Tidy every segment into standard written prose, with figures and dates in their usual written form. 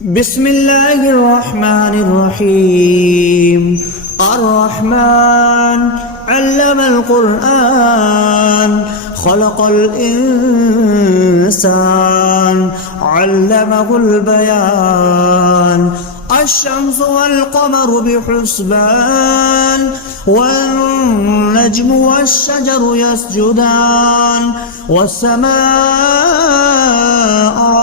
بسم الله الرحمن الرحيم. الرحمن علم القرآن خلق الإنسان علمه البيان. الشمس والقمر بحسبان والنجم والشجر يسجدان والسماء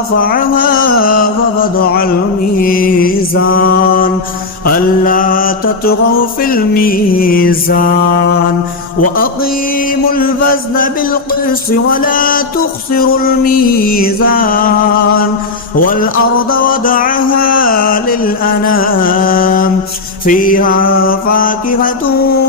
رفعها ووضع الميزان ألا تطغوا في الميزان وأقيموا الوزن بالقسط ولا تخسروا الميزان والأرض وضعها للأنام فيها فاكهة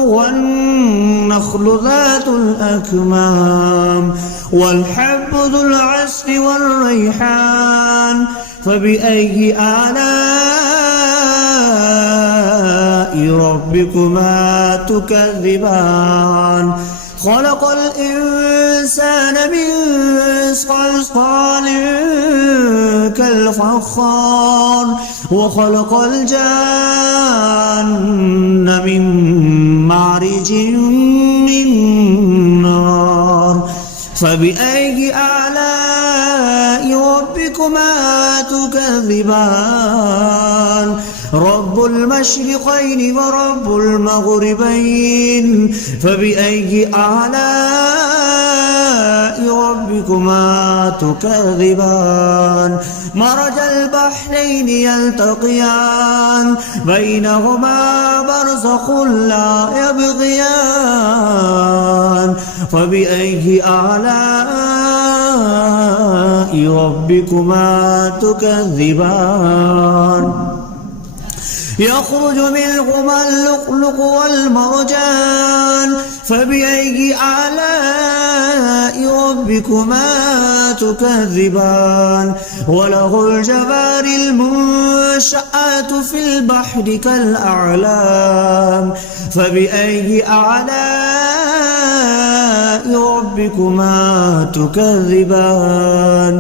والنخل ذات الأكمام والحب ذو العصف والريحان فبأي آلاء ربكما تكذبان. خلق الإنسان من صلصال كالفخار وخلق الجان من مارج من نار فبأي آلاء ربكما تكذبان. رب المشرقين ورب المغربين فبأي آلاء ربكما تكذبان. مرج البحرين يلتقيان بينهما برزخ لا يبغيان فبأي آلاء ربكما تكذبان. يخرج منهما اللؤلؤ والمرجان فبأي آلاء ربكما تكذبان. وله الجوار المنشآت في البحر كالأعلام فبأي آلاء ربكما تكذبان.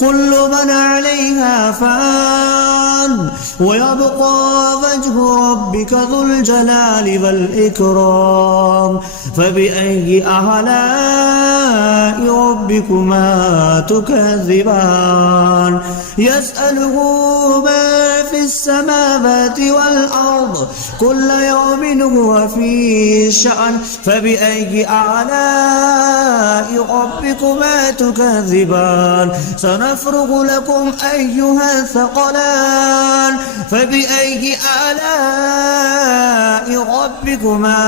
كل من عليها فان ويبقى وجه ربك ذو الجلال والإكرام فبأي آلاء ربكما تكذبان. يسأله ما في السماوات والأرض كل يوم هو في شأن فبأي آلاء ربكما تكذبان. سنفرغ لكم أيها الثقلان فبأي آلاء ربكما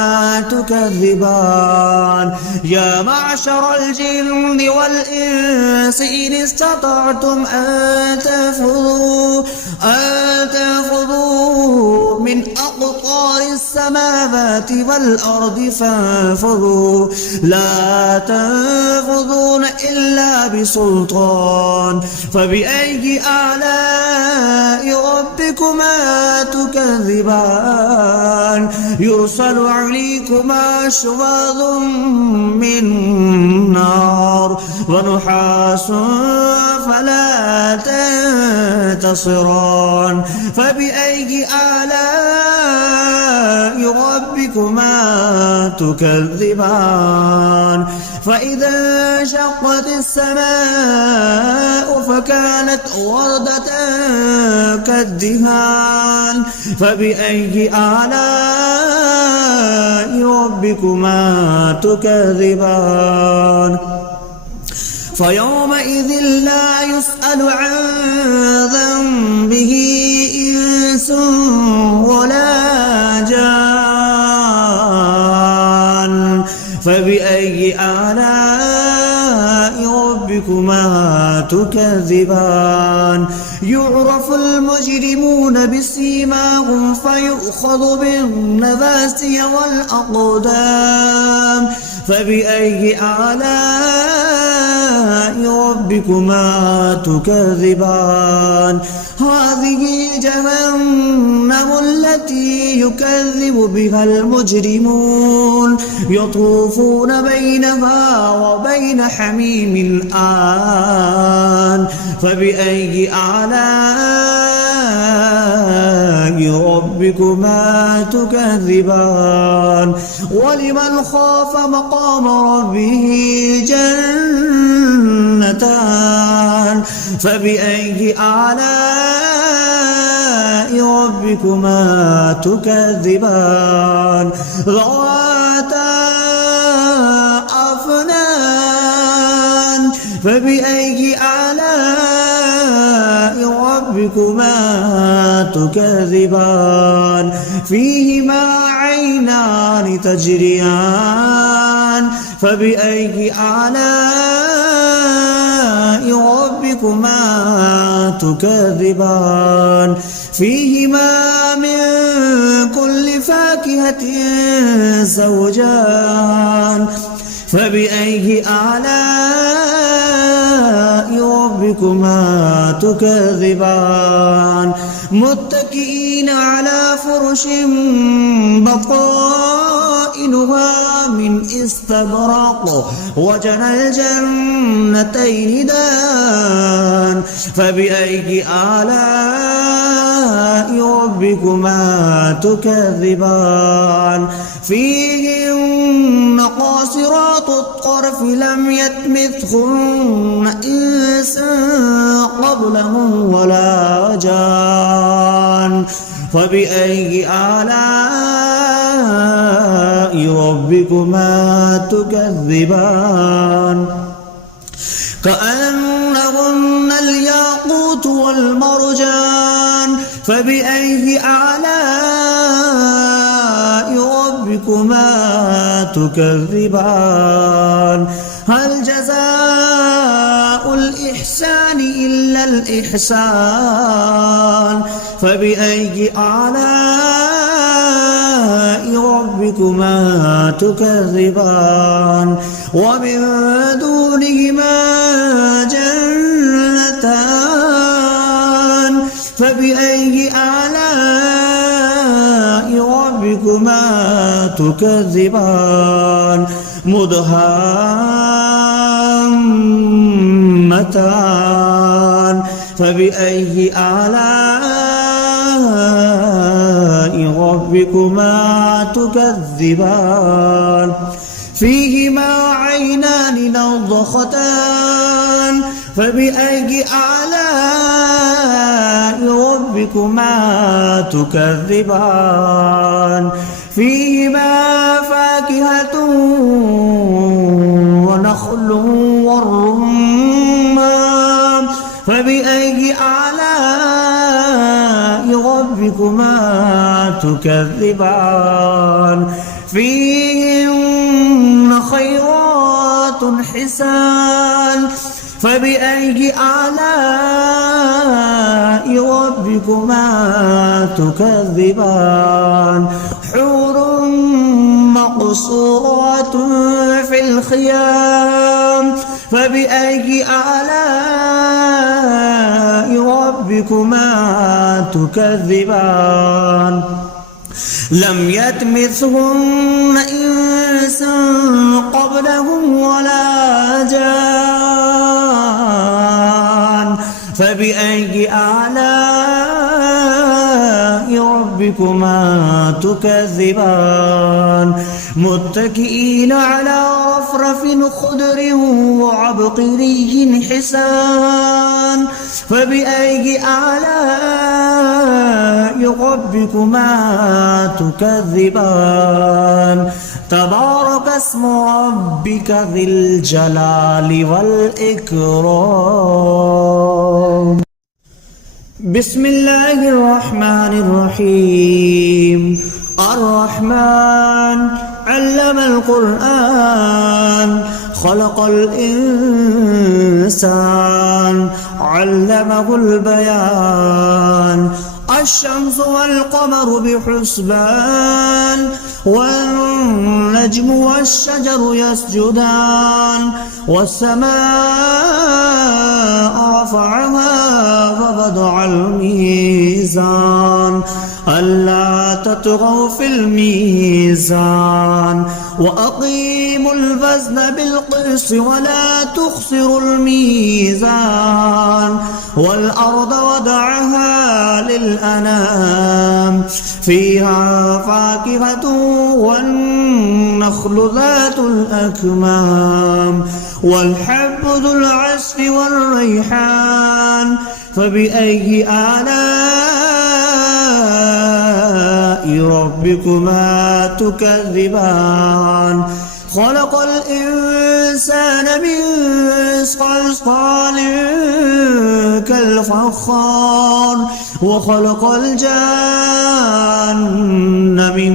تكذبان. يا معشر الجن والإنس إن استطعتم أن تنفذوا من أقطار السماوات والأرض فانفذوا لا تنفذون إلا بسلطان فبأي آلاء ربكما تكذبان. يرسل عليكما شواظ من نار ونحاس فلا تنتصران فبأي آلاء ربكما تكذبان. فإذا انشقت السماء فكانت وردة كالدهان فبأي آلاء ربكما تكذبان. فيومئذ لا يسأل عن ذنبه إنس ولا جان فبأي آلاء ربكما تكذبان. يعرف المجرمون بسيماهم فيؤخذ بالنواسي والأقدام فبأي آلاء ربكما تكذبان. هذه جهنم التي يكذب بها المجرمون يطوفون بينها وبين حميم آن فبأي آلاء ربكما تكذبان ولمن خاف مقام ربه جنتان فبأي آلاء ربكما تكذبان ذواتا أفنان فبأي آلاء ربكما تكذبان فيهما عينان تجريان فبأي آلاء ربكما تكذبان فيهما من كل فاكهة زوجان فبأي آلاء ربكما تكذبان متكئين على فرش بطائنها من استبرق وجنى الجنتين دان فبأي آلاء ربكما تكذبان فيهن قاصرات الطرف لم يطمثهن إنس قبلهم ولا جان فبأي آلاء ربكما تكذبان كأنهن الياقوت والمرجان فبأي آلاء ربكما تكذبان هل جزاء الإحسان إلا الإحسان فبأي آلاء ربكما تكذبان ومن دونهما جنتان فبأي آلاء ربكما تكذبان مدهامتان فبأي آلاء ربكما تكذبان فيهما عينان نضختان فبأي آلاء ربكما تكذبان فيهما فاكهة ونخل والرمان فبأي آلاء ربكما تكذبان فيهن خيرات حسان فبأي آلاء ربكما تكذبان حور مقصورات في الخيام فبأي آلاء ربكما تكذبان لم يطمثهن إنس قبلهم ولا جان فبأي آلاء ربكما تكذبان متكئين على رفرف خضر وعبقري حسان فبأي آلاء ربكما تكذبان تبارك اسم ربك ذي الجلال والإكرام بسم الله الرحمن الرحيم الرحمن علم القرآن خلق الإنسان علمه البيان الشمس والقمر بحسبان والنجم والشجر يسجدان والسماء رفعها ووضع الميزان ألا تطغوا في الميزان وأقيموا الوزن بالقسط ولا تخسروا الميزان والأرض وضعها للأنام فيها فاكهة والنخل ذات الأكمام والحب ذو العصف والريحان فبأي آلاء ربكما تكذبان خلق الإنسان من صلصال كالفخار وخلق الجان من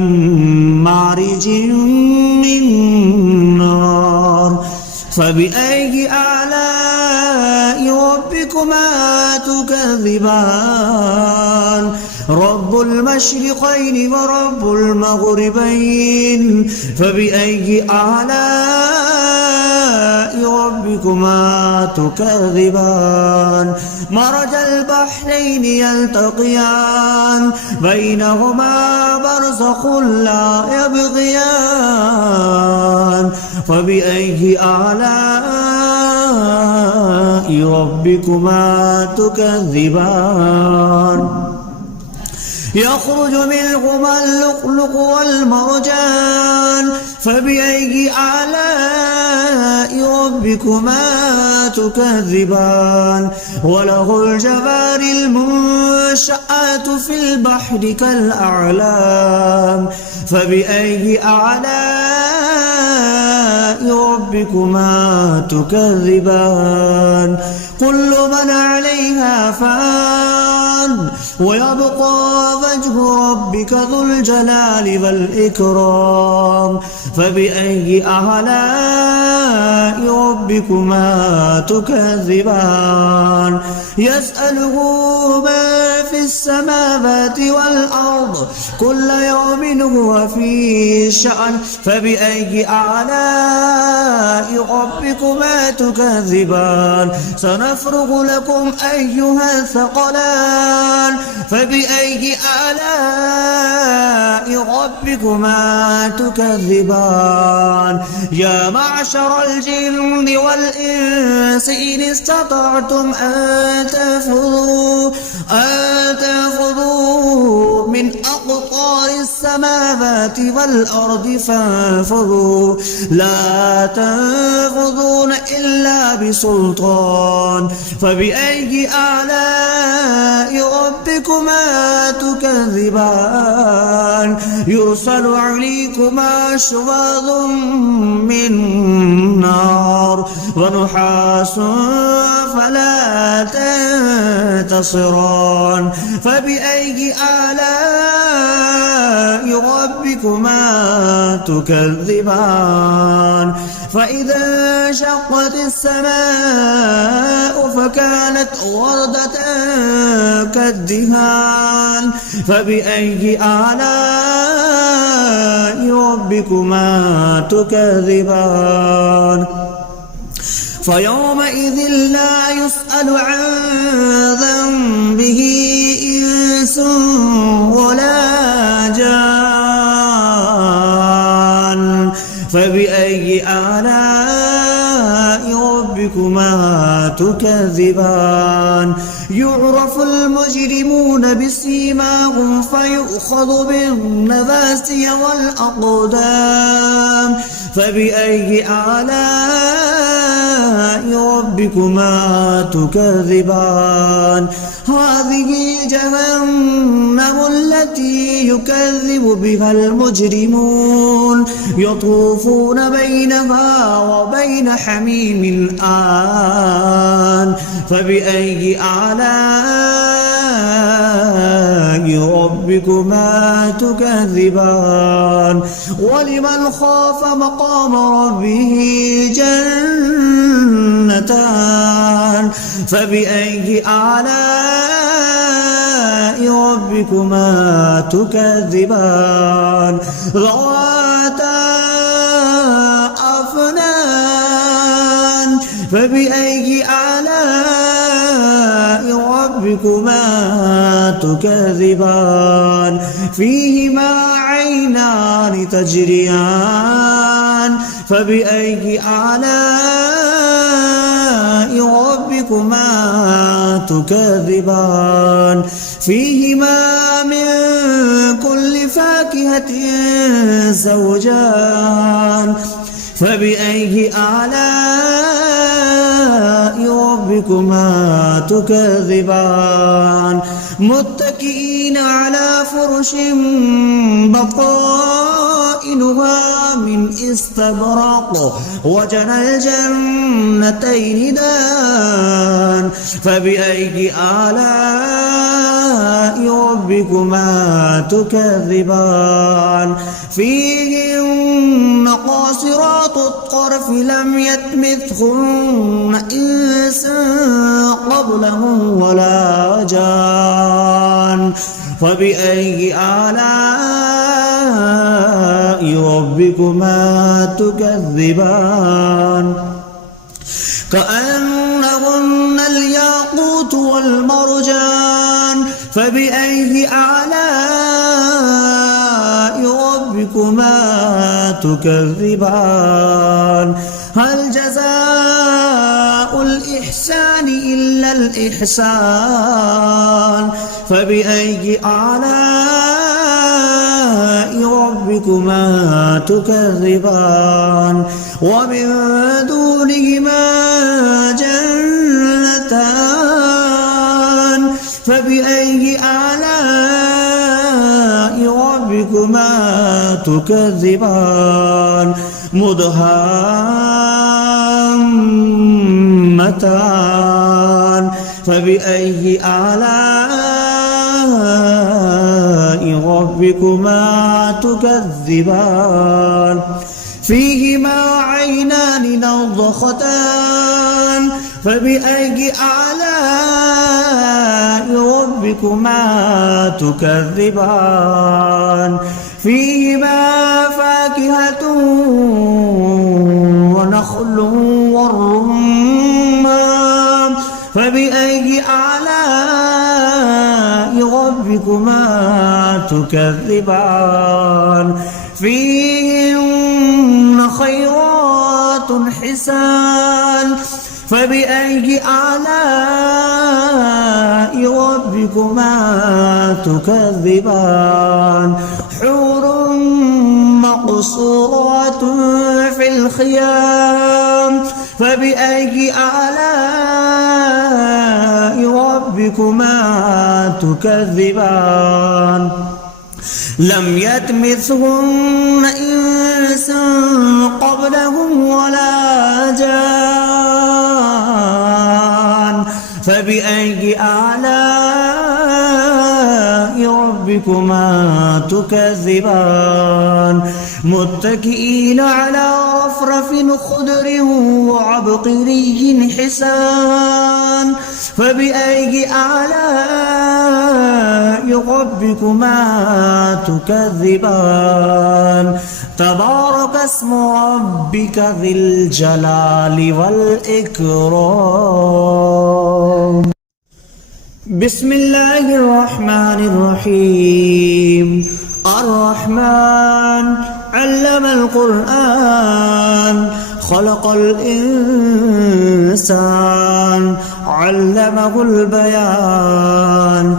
مارج من نار فبأي آلاء ربكما تكذبان رب المشرقين ورب المغربين فبأي آلاء ربكما تكذبان مرج البحرين يلتقيان بينهما برزخ لا يبغيان فبأي آلاء ربكما تكذبان يخرج منهما اللؤلؤ والمرجان فبأي آلاء ربكما تكذبان وله الجوار المنشآت في البحر كالأعلام فبأي آلاء ربكما تكذبان كل من عليها فان ويبقى وجه ربك ذو الجلال والإكرام فبأي آلاء ربكما تكذبان يسأله من في السماوات والأرض كل يوم هو في شأن فبأي آلاء ربكما تكذبان سنفرغ لكم أيها الثقلان فبأي آلاء ربكما تكذبان يا معشر الجن والإنس إن استطعتم أن تنفذوا من أقطار السماوات والأرض فانفذوا لا تنفذون إلا بسلطان فبأي آلاء ربكما تكذبان يرسل عليكما شواظ من نار ونحاس فلا تنتصران فبأي آلاء ربكما تكذبان فإذا انشقت السماء فكانت وردة كالدهان فبأي آلاء ربكما تكذبان فيومئذ لا يسأل عن ذنبه إنس ولا جان فبأي آلاء ربكما تكذبان يعرف المجرمون بسيماهم فيؤخذ بالنواسي والأقدام فبأي آلاء ربكما تكذبان هذه جهنم التي يكذب بها المجرمون يطوفون بينها وبين حميم آن فبأي آلاء ربكما تكذبان ولمن خاف مقام ربه جنتان فبأي آلاء ربكما تكذبان ذواتا أفنان فبأي آلاء ربكما تكذبان فيهما عينان تجريان فبأي آلاء ربكما تكذبان فيهما من كل فاكهة زوجان فبأي آلاء ربكما تكذبان متكئين على فرش بطائنها من استبرق وجنى الجنتين دان فبأي آلاء ربكما تكذبان فيهن قاصرات الطرف لم يطمثهن إنس قبلهم ولا جان فبأي آلاء ربكما تكذبان كأنهن الياقوت والمرجان فبأي آلاء ربكما تكذبان هل جزاء الإحسان إلا الإحسان فبأي آلاء ربكما تكذبان ومن دونهما جنتان فبأي آلاء ربكما تكذبان مدهامتان فبأي آلاء ربكما تكذبان فيهما عينان نضختان فبأي آلاء ربكما تكذبان فيهما فاكهة ونخل والرمان فبأي آلاء ربكما تكذبان فيهن خيرات حسان فبأي آلاء ربكما تكذبان حور مقصورات في الخيام فبأي آلاء ربكما تكذبان لم يطمثهن إنس قبلهم ولا جان فبأي آلاء ربكما تكذبان متكئين على رفرف خضر وعبقري حسان فبأي آلاء ربكما تكذبان تبارك اسم ربك ذي الجلال والإكرام بسم الله الرحمن الرحيم الرحمن علم القرآن خلق الإنسان علمه البيان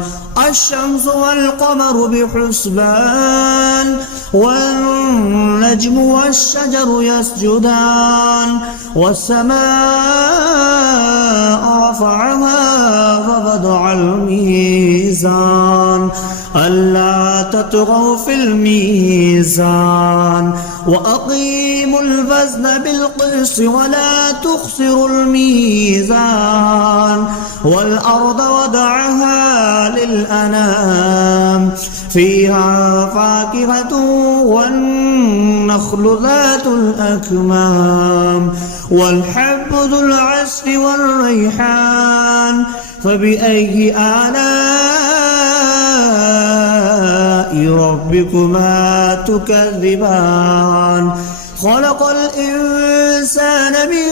الشمس والقمر بحسبان والنجم والشجر يسجدان والسماء رفعها ووضع الميزان ألا تطغوا في الميزان وأقيموا الوزن بالقسط ولا تخسروا الميزان والأرض وضعها للأنام فيها فاكهة والنخل ذات الأكمام والحب ذو العصف والريحان فبأي آلاء ربكما تكذبان خلق الإنسان من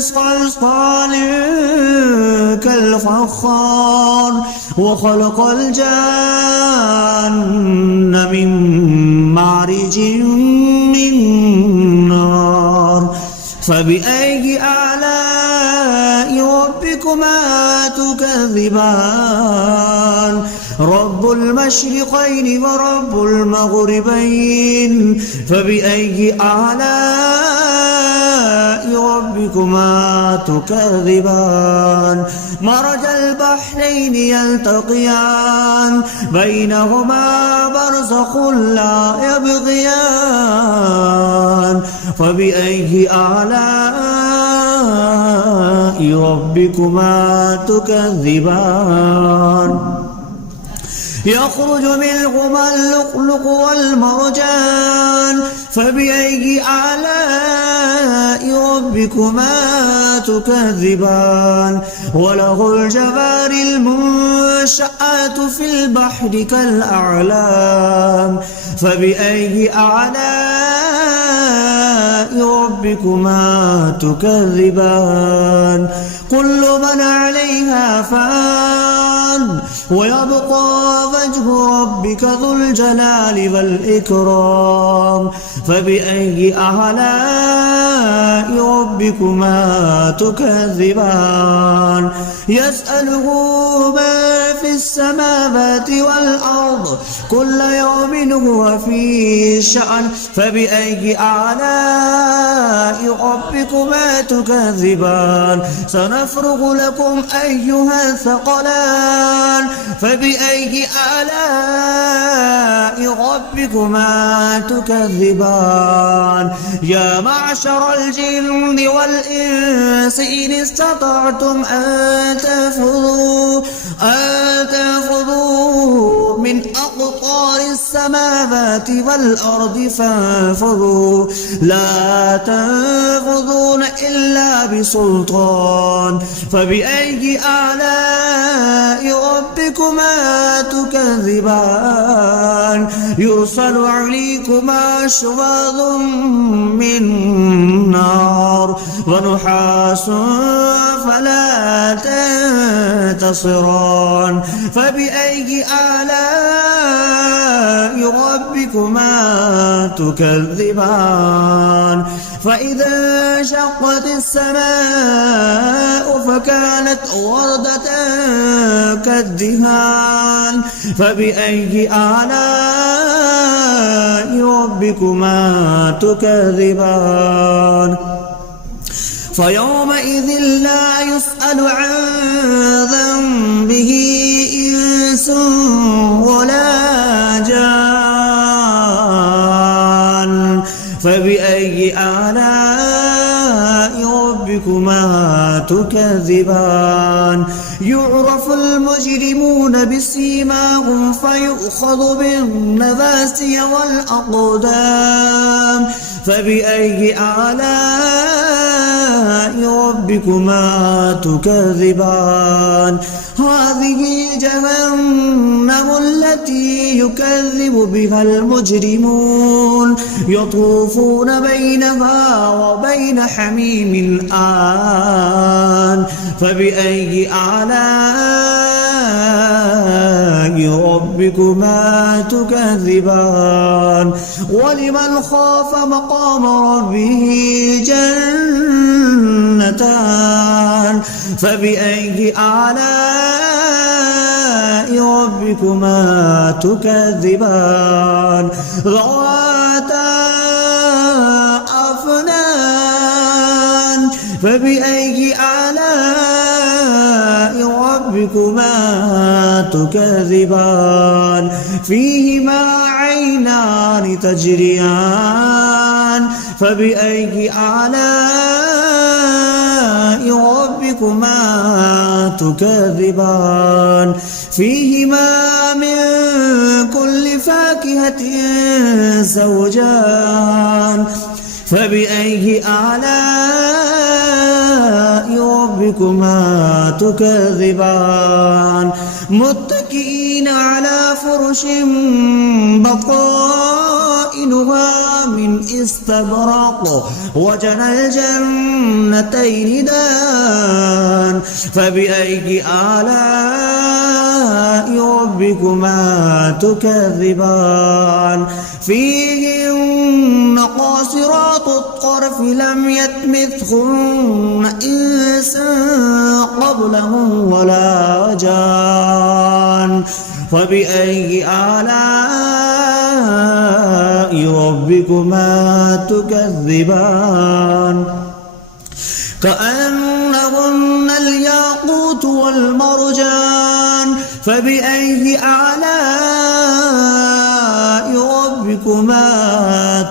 صلصال كالفخار وخلق الجان من مارج من نار فبأي آلاء ربكما تكذبان رب المشرقين ورب المغربين فبأي آلاء ربكما تكذبان مرج البحرين يلتقيان بينهما برزخ لا يبغيان فبأي آلاء ربكما تكذبان يخرج منهما اللؤلؤ والمرجان فبأي آلاء ربكما تكذبان وله الجوار المنشآت في البحر كالأعلام فبأي آلاء ربكما تكذبان كل من عليها فان ويبقى وجه ربك ذو الجلال والإكرام فبأي آلاء ربكما تكذبان يسأله ما في السماوات والأرض كل يوم هو في شأن فبأي آلاء ربكما تكذبان سنفرغ لكم أيها الثقلان فبأي آلاء ربكما تكذبان يا معشر الجن والإنس إن استطعتم أن تنفذوا من أقطار السماوات والأرض فانفذوا لا تنفذون إلا بسلطان فبأي آلاء ربكما تكذبان يرسل عليكما شواظ من نار ونحاس فلا تنتصران فبأي آلاء ربكما تكذبان فإذا انشقت السماء فكانت وردة كالدهان فبأي آلاء ربكما تكذبان فيومئذ لا يسأل عن ذنبه إنس ولا جان فبأي آلاء ربكما تكذبان يعرف المجرمون بسيماهم فيؤخذ بالنواسي والأقدام فبأي آلاء ربكما تكذبان هذه جهنم التي يكذب بها المجرمون يطوفون بينها وبين حميم آن فبأي آلاء ربكما تكذبان ولمن خاف مقام ربه جنتان فبأي آلاء ربكما تكذبان ذواتا أفنان فبأي آلاء ربكما تكذبان فيهما عينان تجريان فبأي آلاء ربكما تكذبان فيهما من كل فاكهة زوجان فبأي آلاء ربكما تكذبان متكئين على فرش بطائنها من استبرق وجنى الجنتين دان فبأي آلاء ربكما ربكما تكذبان فيهن قاصرات الطرف لم يطمثهن إنس قبلهم ولا جان فبأي آلاء ربكما تكذبان كأنهن الياقوت والمرجان فبأي آلاء ربكما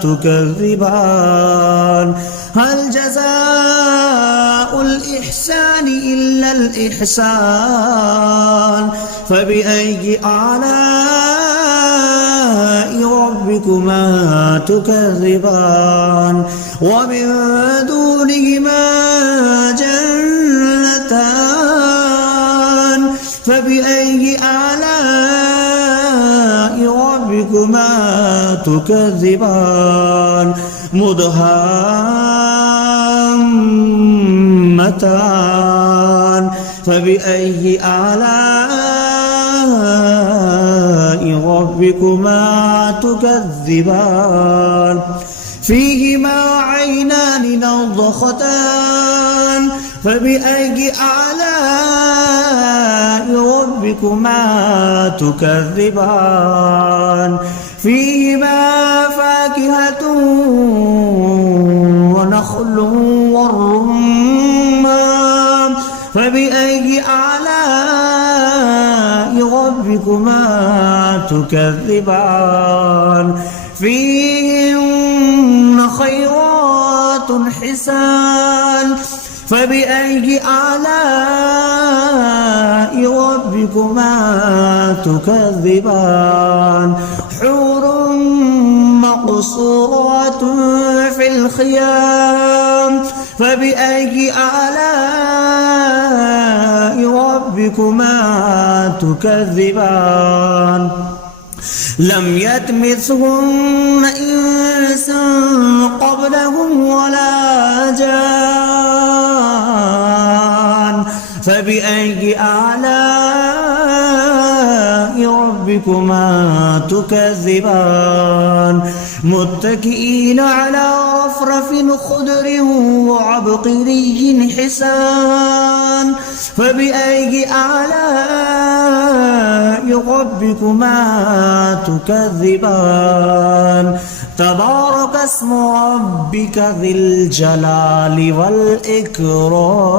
تكذبان هل جزاء الإحسان إلا الإحسان فبأي آلاء ربكما تكذبان ومن دونهما جنتان فبأي آلاء ربكما تكذبان مدهامتان فبأي آلاء ربكما تكذبان فيهما عينان نضختان فبأي آلاء ربكما تكذبان فيهما فاكهة ونخل والرمان فبأي آلاء ربكما تكذبان فيهن خيرات حسان فبأي آلاء ربكما تكذبان حور مقصورات في الخيام فبأي آلاء ربكما تكذبان لم يطمثهن إنس قبلهم ولا جان فبأي آلاء ربكما تكذبان متكئين على رفرف خضر وعبقري حسان فبأي آلاء ربكما تكذبان تبارك اسم ربك ذي الجلال والإكرام.